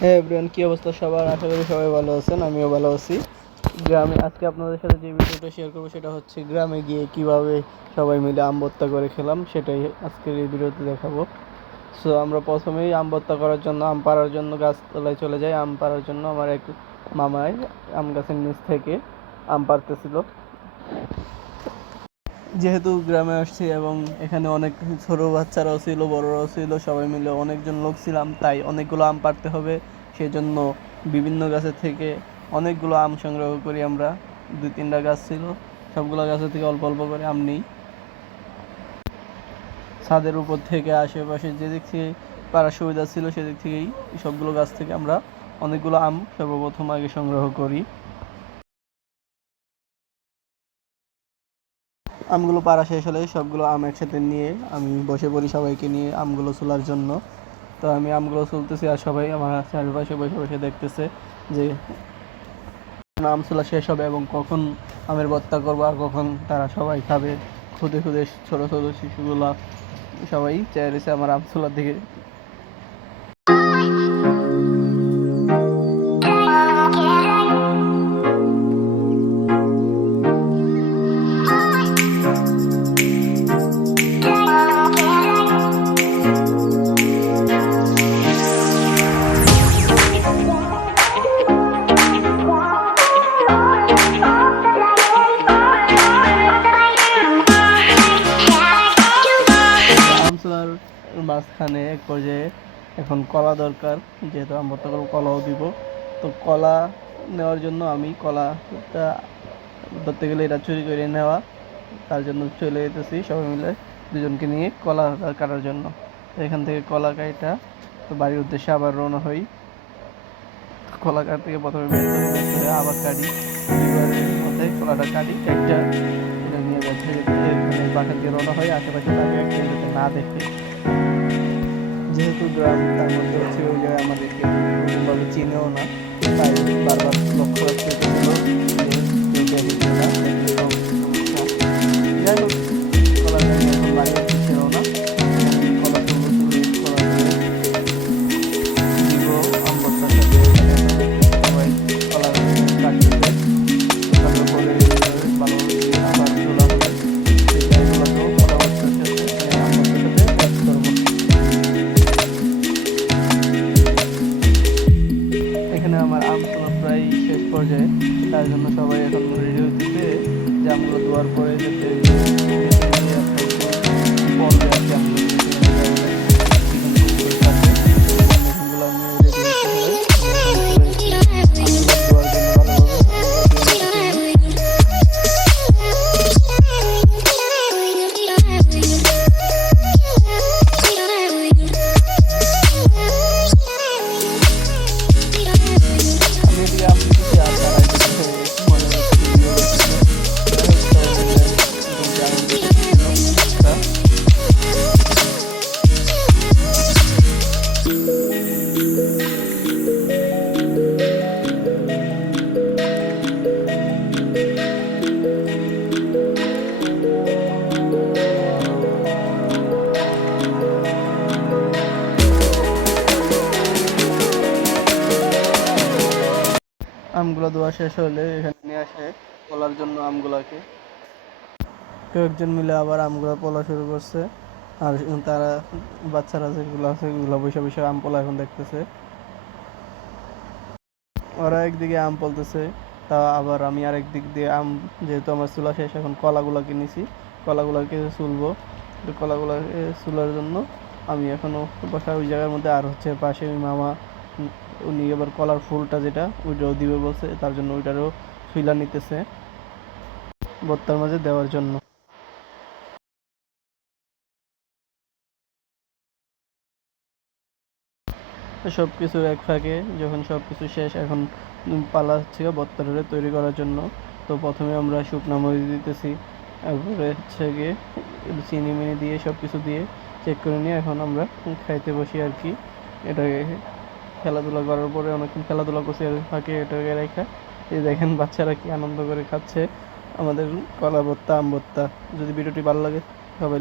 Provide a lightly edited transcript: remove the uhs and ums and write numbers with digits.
হ্যাঁ এভরিওয়ান, কি অবস্থা সবার? আশা করি সবাই ভালো আছেন, আমিও ভালো আছি। গ্রামে আজকে আপনাদের সাথে যে ভিডিওটা শেয়ার করবো সেটা হচ্ছে গ্রামে গিয়ে কিভাবে সবাই মিলে আম ভর্তা করে খেলাম, সেটাই আজকের এই ভিডিওতে দেখাবো। সো আমরা প্রথমেই আম ভর্তা করার জন্য আম পাড়ার জন্য গাছতলায় চলে যাই। আম পাড়ার জন্য আমার এক মামাই আম গাছের নিচ থেকে আম পাড়তেছিল। যেহেতু গ্রামে আসছি এবং এখানে অনেক ছোট বাচ্চারাও ছিল, বড়রাও ছিল, সবাই মিলে অনেকজন লোক ছিলাম, তাই অনেকগুলো আম পাড়তে হবে। সেজন্য বিভিন্ন গাছের থেকে অনেকগুলো আম সংগ্রহ করি আমরা। 2-3টা গাছ ছিল, সবগুলো গাছের থেকে অল্প অল্প করে আম নিই। ছাদের উপর থেকে আশেপাশে যেদিক থেকে পাড়ার সুবিধা ছিল সেদিক থেকেই সবগুলো গাছ থেকে আমরা অনেকগুলো আম সর্বপ্রথম আগে সংগ্রহ করি। আমগুলো পাড়া শেষ হলে সবগুলো আম একসাথে নিয়ে আমি বসে পড়ি সবাইকে নিয়ে আমগুলো ছোলার জন্য। তো আমি আমগুলো চলতেছি আর সবাই আমার চারপাশে বসে বসে দেখতেছে যে আম ছোলা শেষ হবে এবং কখন আমের ভর্তা করবো আর কখন তারা সবাই খাবে। খুদে খুদে ছোট ছোট শিশুগুলা সবাই চেয়ে রয়েছে আমার আম ছোলার দিকে। আমসলার মাঝখানে এক পর্যায়ে এখন কলা দরকার, যেহেতু আম ভর্তা করবো কলাও দিব। তো কলা নেওয়ার জন্য আমি কলাটা ধরতে গেলে এটা চুরি করে নেওয়া, তার জন্য চলে যেতেছি সবাই মিলে দুজনকে নিয়ে কলা কাটার জন্য। তো এখান থেকে কলা কাটা তো বাড়ির উদ্দেশ্যে আবার রওনা হই। কলা কাট থেকে প্রথমে ব্যস্ত হয়ে আবার কাটি, দুইবারের মধ্যে কলাটা কাটি একটা এটা নিয়ে ব্যস্ত মানে বাসা দিয়ে রওনা হয়। আশেপাশে তাকে একটা যাতে না দেখে, যেহেতু গ্রাম তার মধ্যে হচ্ছে ওই জায়গায় আমাদেরকে কোনোভাবে চিনেও না, তাই বারবার লক্ষ্য রাখতে হচ্ছিল যে কেউ দেখে কিনা। যাই হোক, কলা গাছ এখন বাড়ি উঠতেছে না, কলা তুলবো, তুলে কলা তুলে দিব আম ভর্তার সাথে। সবাই কলা কাটতেছে, তারপর করে ভালোভাবে দিয়ে আবার তোলা হবে। সেই জায়গাগুলোকেও কলা ভর্তার সাথে আম ভর্তার সাথে অ্যাড করবো। এখানে আমার আম তোলা প্রায় শেষ পর্যায়ে, তার জন্য সবাই এখন রেডি হইতেছে যে আমগুলো ধোয়ার পরে যাতে পড়বে আর কি, আমগুলো আমগুলো ধোয়া শেষ হলে এখানে নিয়ে আসে পোলার জন্য আমগুলাকে। কয়েকজন মিলে আবার আমগুলো পোলা শুরু করছে, আর তারা বাচ্চারা যেগুলো আছে এগুলো বসে বসে আম পোলা এখন দেখতেছে। ওরা একদিকে আম পলতেছে, তা আবার আমি আরেক দিক দিয়ে আম, যেহেতু আমার চুলা শেষ এখন কলাগুলাকে নিছি, কলাগুলাকে চুলবো। তো কলাগুলাকে চুলার জন্য আমি এখনো বসা ওই জায়গার মধ্যে, আর হচ্ছে পাশে ওই মামা উনি এবার কলার ফুলটা যেটা ওইটাও দিবে বলছে, তার জন্য ওইটারও শুইলা নিতেছে ভর্তার মাঝে দেওয়ার জন্য। সব কিছুর এক ফাঁকে যখন সব কিছু শেষ, এখন পালা হচ্ছে ভর্তাটা তৈরি করার জন্য। তো প্রথমে আমরা শুকনো মরিচ দিতেছি, তারপরে হচ্ছে গিয়ে চিনি মিনি দিয়ে সব কিছু দিয়ে চেক করে নিয়ে এখন আমরা খাইতে বসি আর কি। এটাকে খেলাধুলা করার পরে অনেকক্ষণ খেলাধুলা করছি আর ফাঁকে এটাকে রেখা এই দেখেন বাচ্চারা কি আনন্দ করে খাচ্ছে আমাদের কলা ভর্তা, আম ভর্তা। যদি ভিডিওটি ভালো লাগে সবাই